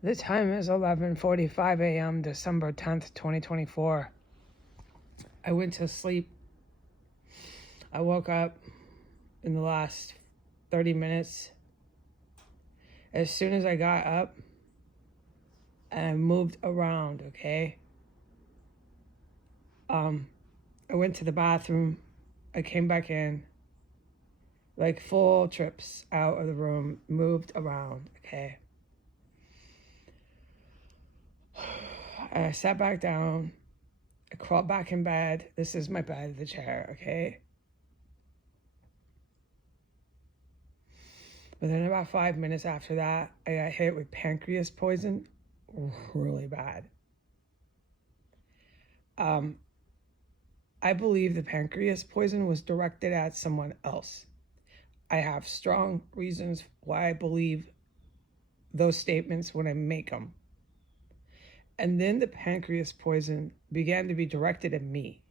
The time is 11:45 a.m., December 10th, 2024. I went to sleep. I woke up in the last 30 minutes. As soon as I got up, and I moved around, okay? I went to the bathroom. I came back in, like full trips out of the room, moved around, okay? I sat back down. I crawled back in bed. This is my bed, the chair, okay? But then about 5 minutes after that, I got hit with pancreas poison, really bad. I believe the pancreas poison was directed at someone else. I have strong reasons why I believe those statements when I make them. And then the pancreas poison began to be directed at me.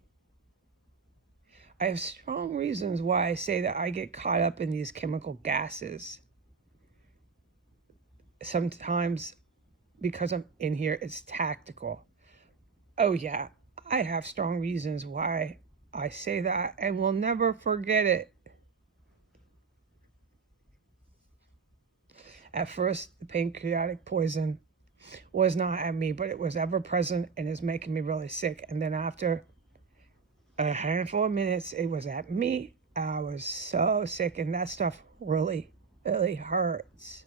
I have strong reasons why I say that I get caught up in these chemical gases. Sometimes because I'm in here, it's tactical. Oh yeah, I have strong reasons why I say that and will never forget it. At first, the pancreatic poison was not at me, but it was ever present and is making me really sick. And then after a handful of minutes, it was at me. I was so sick, and that stuff really, really hurts.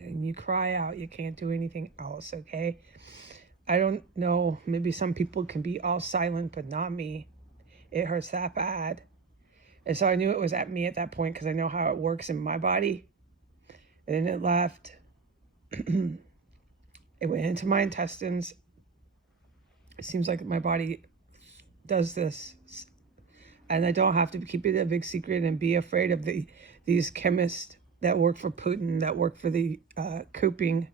And you cry out, you can't do anything else, okay? I don't know, maybe some people can be all silent, but not me. It hurts that bad. And so I knew it was at me at that point because I know how it works in my body. And then it left. It went into my intestines. It seems like my body does this. And I don't have to keep it a big secret and be afraid of these chemists that work for Putin, that work for the cooping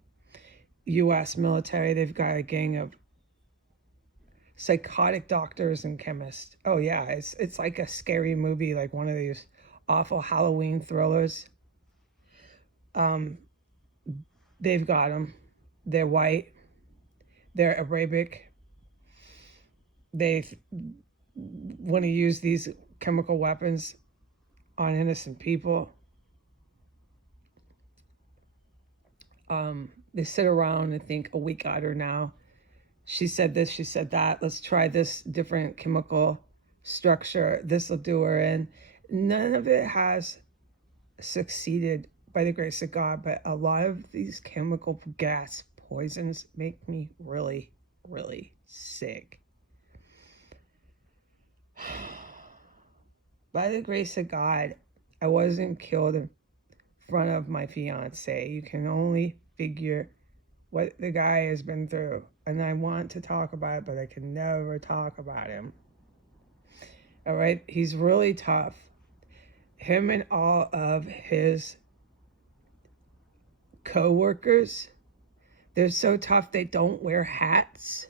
U.S. military. They've got a gang of psychotic doctors and chemists. Oh yeah, it's like a scary movie, like one of these awful Halloween thrillers. They've got them. They're white. They're Arabic. They want to use these chemical weapons on innocent people. They sit around and think, oh, we got her now. She said this, she said that. Let's try this different chemical structure. This will do her in. None of it has succeeded by the grace of God, but a lot of these chemical gas poisons make me really, really sick. By the grace of God, I wasn't killed in front of my fiance. You can only figure what the guy has been through. And I want to talk about it, but I can never talk about him. All right? He's really tough. Him and all of his co-workers, they're so tough they don't wear hats.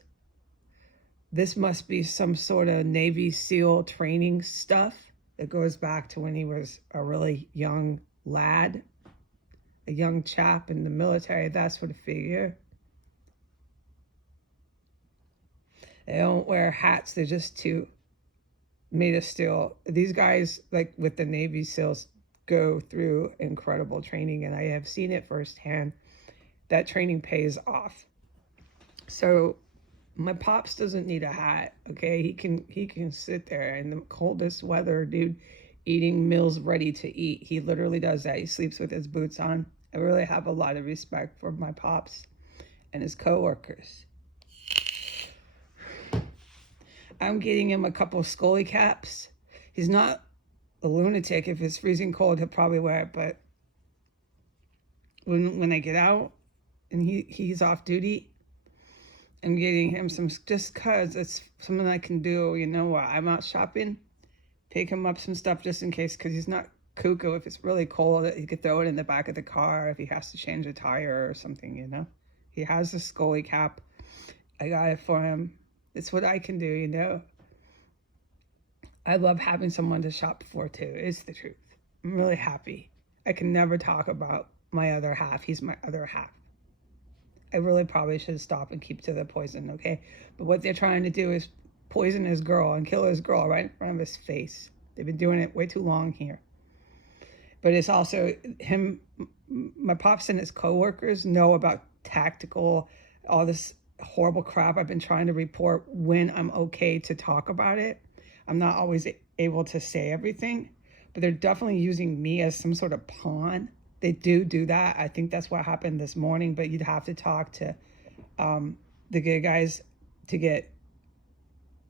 This must be some sort of Navy SEAL training stuff that goes back to when he was a really young lad, a young chap in the military. That's what I figure. They don't wear hats. They're just too made of steel. These guys, like with the Navy SEALs, go through incredible training, and I have seen it firsthand. That training pays off. So my pops doesn't need a hat, okay? He can sit there in the coldest weather, dude, eating meals ready to eat. He literally does that. He sleeps with his boots on. I really have a lot of respect for my pops and his coworkers. I'm getting him a couple of Scully caps. He's not a lunatic. If it's freezing cold, he'll probably wear it. But when I get out and he's off duty, I'm getting him some, just because it's something I can do. You know what? I'm out shopping, pick him up some stuff just in case, because he's not cuckoo. If it's really cold, he could throw it in the back of the car if he has to change a tire or something, you know? He has a Scully cap. I got it for him. It's what I can do, you know? I love having someone to shop for too. It's the truth. I'm really happy. I can never talk about my other half. He's my other half. I really probably should stop and keep to the poison, okay? But what they're trying to do is poison his girl and kill his girl right in front of his face. They've been doing it way too long here. But it's also him, my pops and his coworkers know about tactical, all this horrible crap I've been trying to report when I'm okay to talk about it. I'm not always able to say everything, but they're definitely using me as some sort of pawn. They do that. I think that's what happened this morning, but you'd have to talk to the good guys to get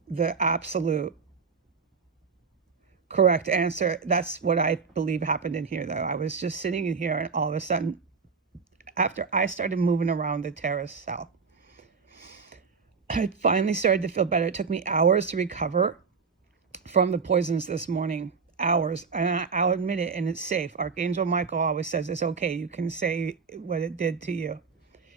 the absolute correct answer. That's what I believe happened in here, though. I was just sitting in here, and all of a sudden, after I started moving around the terrace cell, I finally started to feel better. It took me hours to recover from the poisons this morning. Hours. And I'll admit it, and it's safe. Archangel Michael always says it's okay. You can say what it did to you.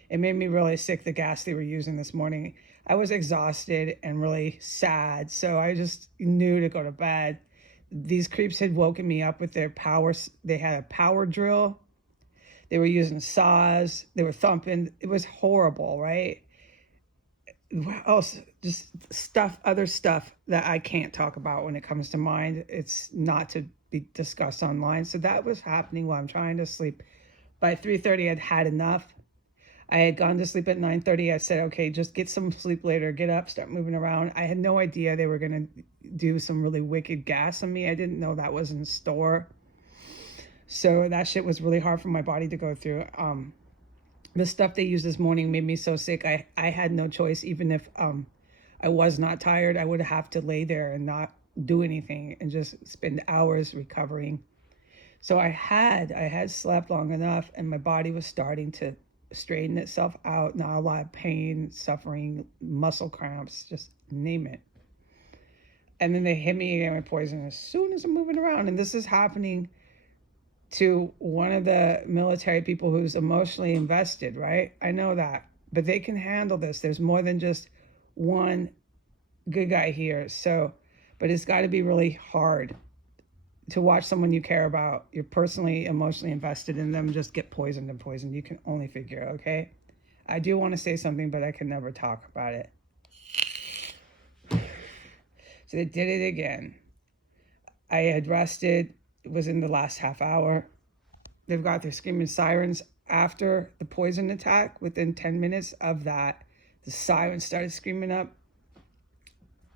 It made me really sick, the gas they were using this morning. I was exhausted and really sad, so I just knew to go to bed. These creeps had woken me up with their power. They had a power drill. They were using saws. They were thumping. It was horrible, right? What else? Just stuff, other stuff that I can't talk about when it comes to mind. It's not to be discussed online. So that was happening while I'm trying to sleep. By 3:30, I'd had enough. I had gone to sleep at 9:30. I said, okay, just get some sleep later. Get up, start moving around. I had no idea they were going to do some really wicked gas on me. I didn't know that was in store. So that shit was really hard for my body to go through. The stuff they used this morning made me so sick. I had no choice. Even if I was not tired, I would have to lay there and not do anything and just spend hours recovering. So I had slept long enough, and my body was starting to straighten itself out. Not a lot of pain, suffering, muscle cramps, just name it. And then they hit me again with poison as soon as I'm moving around. And this is happening to one of the military people who's emotionally invested, right? I know that, but they can handle this. There's more than just one good guy here. So, but it's got to be really hard to watch someone you care about, you're personally, emotionally invested in them, just get poisoned and poisoned. You can only figure, okay? I do want to say something, but I can never talk about it. So they did it again. I had rested. It was in the last half hour. They've got their screaming sirens after the poison attack. Within 10 minutes of that, the sirens started screaming up.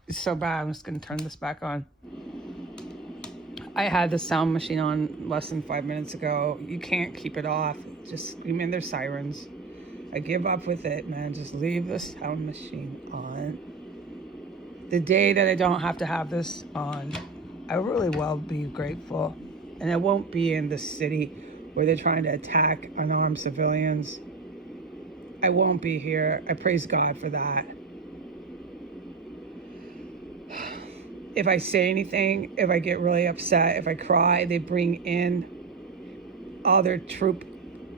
It's so bad. I'm just going to turn this back on. I had the sound machine on less than 5 minutes ago. You can't keep it off. Just screaming their sirens. I give up with it, man. Just leave the sound machine on. The day that I don't have to have this on, I really will be grateful. And I won't be in the city where they're trying to attack unarmed civilians. I won't be here. I praise God for that. If I say anything, if I get really upset, if I cry, they bring in all their troop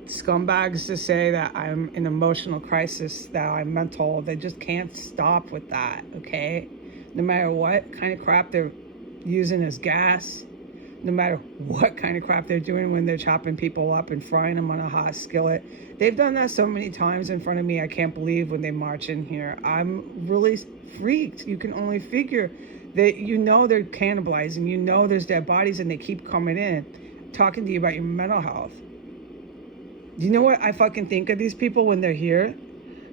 scumbags to say that I'm in emotional crisis, that I'm mental. They just can't stop with that, okay? No matter what kind of crap they're using as gas, no matter what kind of crap they're doing when they're chopping people up and frying them on a hot skillet. They've done that so many times in front of me, I can't believe when they march in here. I'm really freaked. You can only figure that, you know, they're cannibalizing. You know there's dead bodies, and they keep coming in, talking to you about your mental health. Do you know what I fucking think of these people when they're here?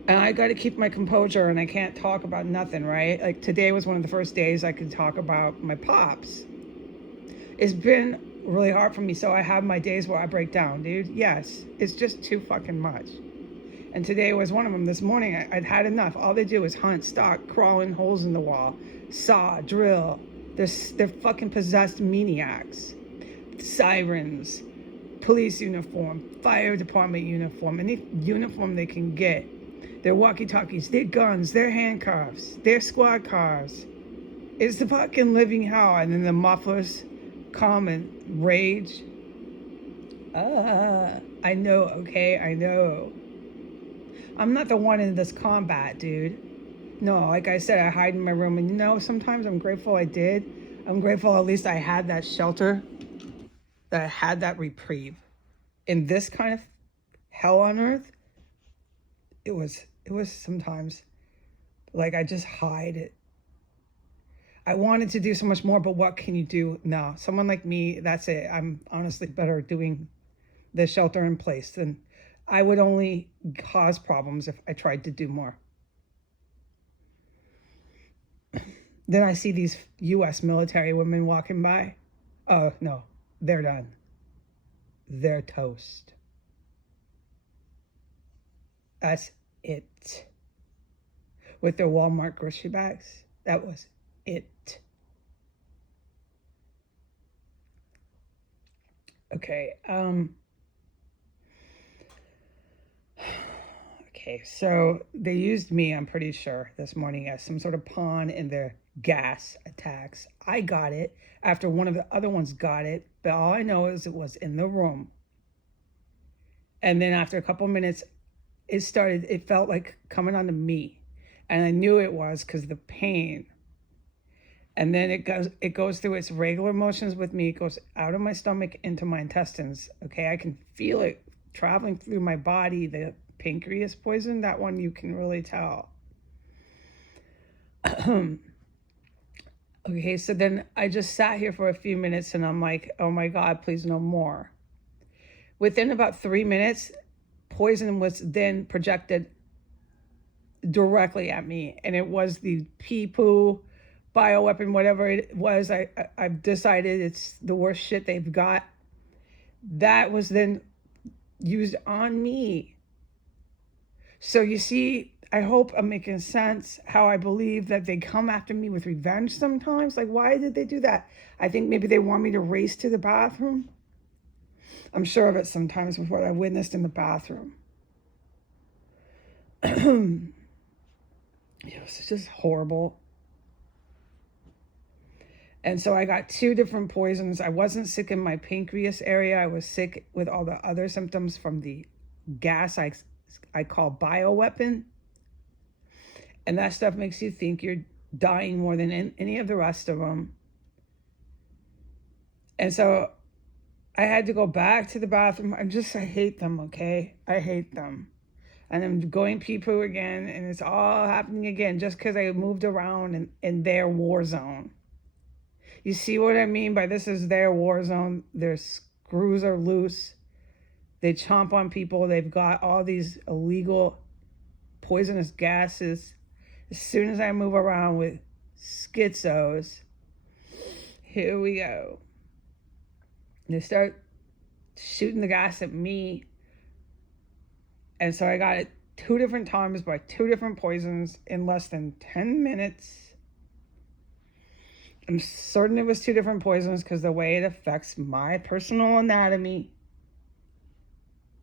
And I got to keep my composure, and I can't talk about nothing, right? Like today was one of the first days I could talk about my pops. It's been really hard for me, so I have my days where I break down, dude. Yes, it's just too fucking much. And today was one of them. This morning, I'd had enough. All they do is hunt, stalk, crawl in holes in the wall, saw, drill. They're fucking possessed maniacs. Sirens, police uniform, fire department uniform, any uniform they can get. Their walkie-talkies, their guns, their handcuffs, their squad cars. It's the fucking living hell. And then the mufflers come and rage. I know, okay? I know. I'm not the one in this combat, dude. No, like I said, I hide in my room. And you know, sometimes I'm grateful I did. I'm grateful at least I had that shelter, that I had that reprieve. In this kind of hell on earth, it was sometimes like I just hide it. I wanted to do so much more, but what can you do? No, someone like me, that's it. I'm honestly better doing the shelter in place than I would only cause problems if I tried to do more. Then I see these US military women walking by. Oh, no, they're done. They're toast. That's it. With their Walmart grocery bags, that was it. Okay, okay, so they used me, I'm pretty sure, this morning as some sort of pawn in their gas attacks. I got it after one of the other ones got it, but all I know is it was in the room. And then after a couple minutes, it felt like coming onto me. And I knew it was because of the pain. And then it goes through its regular motions with me. It goes out of my stomach into my intestines. Okay, I can feel it traveling through my body. The pancreas poison, that one you can really tell. Okay, so then I just sat here for a few minutes and I'm like, oh my God, please no more. Within about 3 minutes, poison was then projected directly at me, and it was the pee-poo bioweapon, whatever it was. I've decided it's the worst shit they've got. That was then used on me. So you see, I hope I'm making sense how I believe that they come after me with revenge sometimes. Like, why did they do that? I think maybe they want me to race to the bathroom. I'm sure of it sometimes with what I witnessed in the bathroom. It was just horrible. And so I got 2 different poisons. I wasn't sick in my pancreas area. I was sick with all the other symptoms from the gas I call bioweapon. And that stuff makes you think you're dying more than any of the rest of them. And so I had to go back to the bathroom. I hate them, okay? I hate them. And I'm going pee-poo again, and it's all happening again just because I moved around in their war zone. You see what I mean by this is their war zone? Their screws are loose. They chomp on people. They've got all these illegal poisonous gases. As soon as I move around with schizos, here we go. They start shooting the gas at me. And so I got it 2 different times by 2 different poisons in less than 10 minutes. I'm certain it was 2 different poisons because the way it affects my personal anatomy.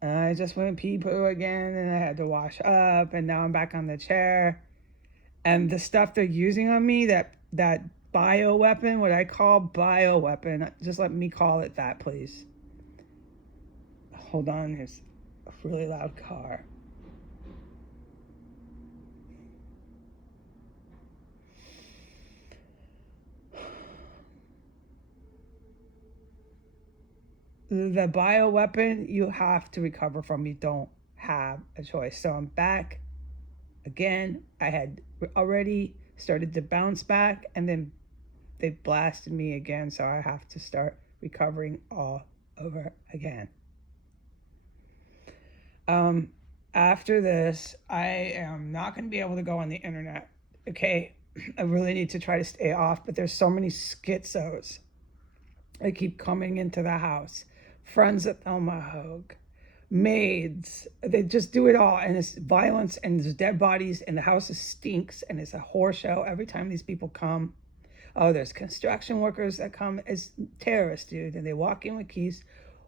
I just went pee-poo again and I had to wash up, and now I'm back on the chair. And the stuff they're using on me, that bioweapon, what I call bioweapon, just let me call it that, please. Hold on, there's a really loud car. The bioweapon you have to recover from. You don't have a choice. So I'm back again. I had already started to bounce back, and then they blasted me again. So I have to start recovering all over again. After this, I am not going to be able to go on the internet. Okay, I really need to try to stay off, but there's so many schizos. They keep coming into the house. Friends at Thelma Hogue, maids, they just do it all. And it's violence, and there's dead bodies, and the house stinks, and it's a horror show every time these people come. Oh, there's construction workers that come as terrorists, dude, and they walk in with keys.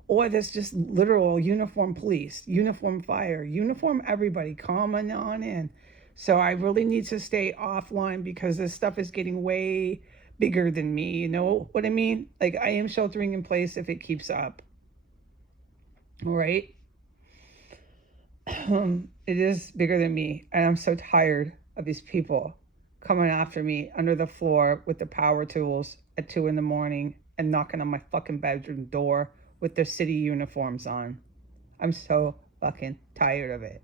Or there's just literal uniform police, uniform fire, uniform everybody coming on in. So I really need to stay offline because this stuff is getting way bigger than me. You know what I mean? Like, I am sheltering in place if it keeps up. All right? It is bigger than me. And I'm so tired of these people coming after me under the floor with the power tools at 2 a.m. and knocking on my fucking bedroom door with their city uniforms on. I'm so fucking tired of it.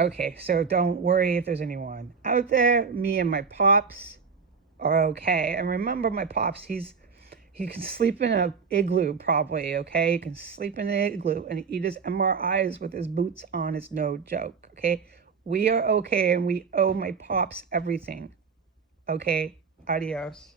Okay, so don't worry if there's anyone out there. Me and my pops are okay. And remember, my pops, he can sleep in a igloo probably, okay? He can sleep in an igloo and eat his MRIs with his boots on. It's no joke, okay? We are okay, and we owe my pops everything, okay? Adios.